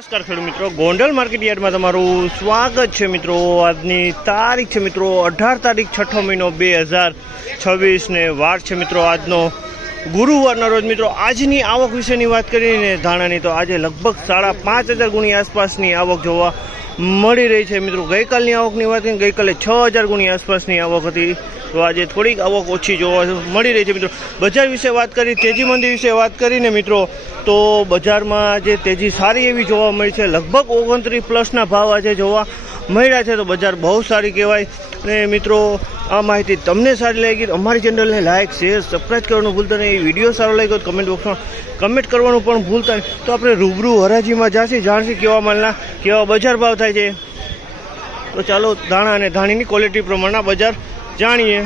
નમસ્કાર ખેડૂત મિત્રો, ગોંડલ માર્કેટ યાર્ડમાં તમારું સ્વાગત છે મિત્રો। આજની તારીખ છે મિત્રો 18 તારીખ 6ઠો મહિનો 2026 ને વાર છે મિત્રો આજનો ગુરુવારના રોજ મિત્રો। આજની આવક વિશેની વાત કરીને ધાણાની તો આજે લગભગ 5,500 ગુણી આસપાસની આવક જોવા મળી રહી છે મિત્રો। ગઈકાલની આવકની વાત કરીને ગઈકાલે 6,000 ગુણી આસપાસની આવક હતી, તો આજે થોડીક આવક ઓછી જોવા મળી રહી છે મિત્રો। બજાર વિશે વાત કરી, તેજી મંદી વિશે વાત કરીને મિત્રો, તો બજારમાં આજે તેજી સારી એવી જોવા મળી છે। લગભગ 29+ ભાવ આજે જોવા મળ્યા છે, તો બજાર બહુ સારી કહેવાય। અને મિત્રો આ માહિતી તમને સારી લાગી તો અમારી ચેનલને લાઇક, શેર, સબસ્ક્રાઈબ કરવાનું ભૂલતા નહીં। વિડીયો સારો લાગ્યો તો કમેન્ટ બોક્સમાં કમેન્ટ કરવાનું પણ ભૂલતા નહીં। તો આપણે રૂબરૂ હરાજીમાં જાણશી કેવા માલના કેવા બજાર ભાવ થાય છે। તો ચાલો ધાણા અને ધાણીની ક્વોલિટી પ્રમાણના બજાર જાણીએ।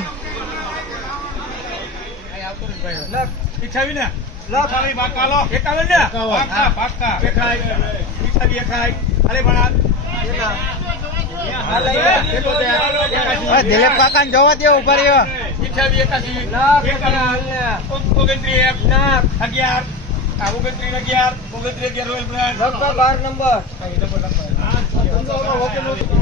દિલીપ કાકા જોવા દેવું પડ્યો।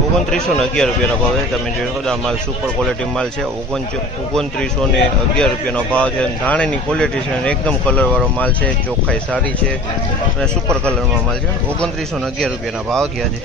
2911 રૂપિયાનો ભાવ છે। તમે જોઈ શકો આ માલ સુપર ક્વોલિટી માલ છે। 2911 રૂપિયાનો ભાવ છે। ધાણાની ક્વોલિટી છે, એકદમ કલરવાળો માલ છે, ચોખ્ખાઈ સારી છે અને સુપર કલરમાં માલ છે। 2911 રૂપિયાના ભાવ થયા છે।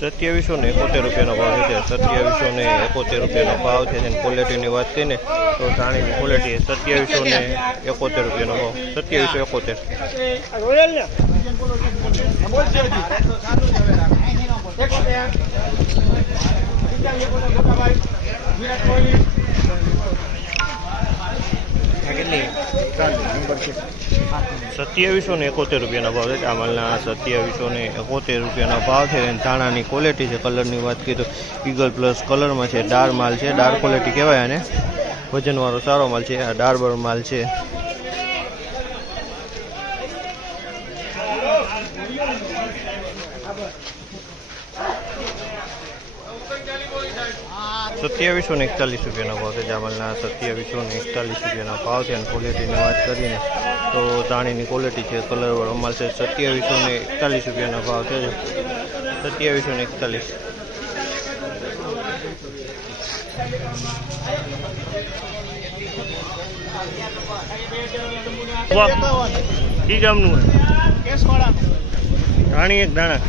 2771 રૂપિયાનો ભાવ છે। 2771 રૂપિયાનો ભાવ છે। ક્વોલિટીની વાત કરીને તો ધાણીની ક્વોલિટી 2771 રૂપિયાનો ભાવ, 2771 રૂપિયાના ભાવ છે। આ માલના 2771 રૂપિયાના ભાવ છે। ધાણાની ક્વોલિટી છે, કલરની વાત કરીએ તો ઈગલ પ્લસ કલરમાં છે, ડાર્ક માલ છે, ડાર્ક ક્વોલિટી કહેવાય આને, વજનવાળો સારો માલ છે। આ ડાર્બર માલ છે। ₹2741 રૂપિયાનો ભાવ છે। જામલના 2741 રૂપિયાના ભાવ છે। અને ક્વોલિટીની વાત કરીને તો ધાણીની ક્વોલિટી છે, કલરવાળો માલ છે। 2741 રૂપિયાના ભાવ છે। 2741 ઈ ગામનું ધાણી એક ધાણા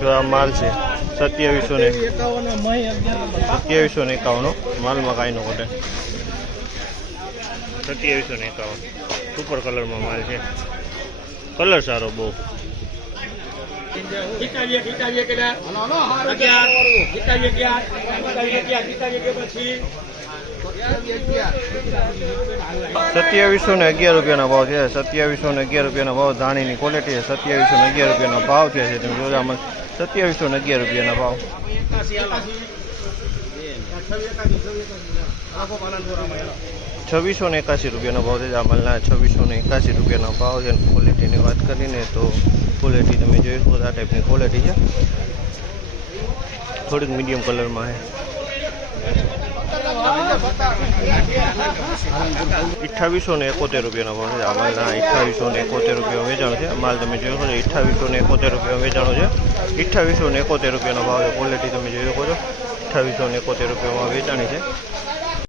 જો આ માલ છે 2751 માલમાં કાંઈ ન ઘટે। 2751 સુપર કલરમાં માલ છે, કલર સારો બહુ। 2711 રૂપિયાના ભાવ છે। 2711 રૂપિયાના ભાવ ધાણીની ક્વોલિટી છે। 2711 રૂપિયાનો ભાવ થયા છે। તમે જોજો આમાં 2711 રૂપિયાના ભાવ। 2681 રૂપિયાનો ભાવ છે। આ માલના 2681 રૂપિયાનો ભાવ છે। ક્વોલિટીની વાત કરીને તો ક્વોલિટી તમે જોઈ શકો આ ટાઈપની ક્વોલિટી છે, થોડીક મીડિયમ કલરમાં છે। 2871 રૂપિયાનો ભાવ છે। આ માલના 2871 રૂપિયા વેચાણો છે। માલ તમે જોઈ શકો 2871 રૂપિયા વેચાણો છે। 2871 રૂપિયાનો ભાવ છે। ક્વોલિટી તમે જોઈ શકો છો 2871 રૂપિયામાં વેચાણી છે।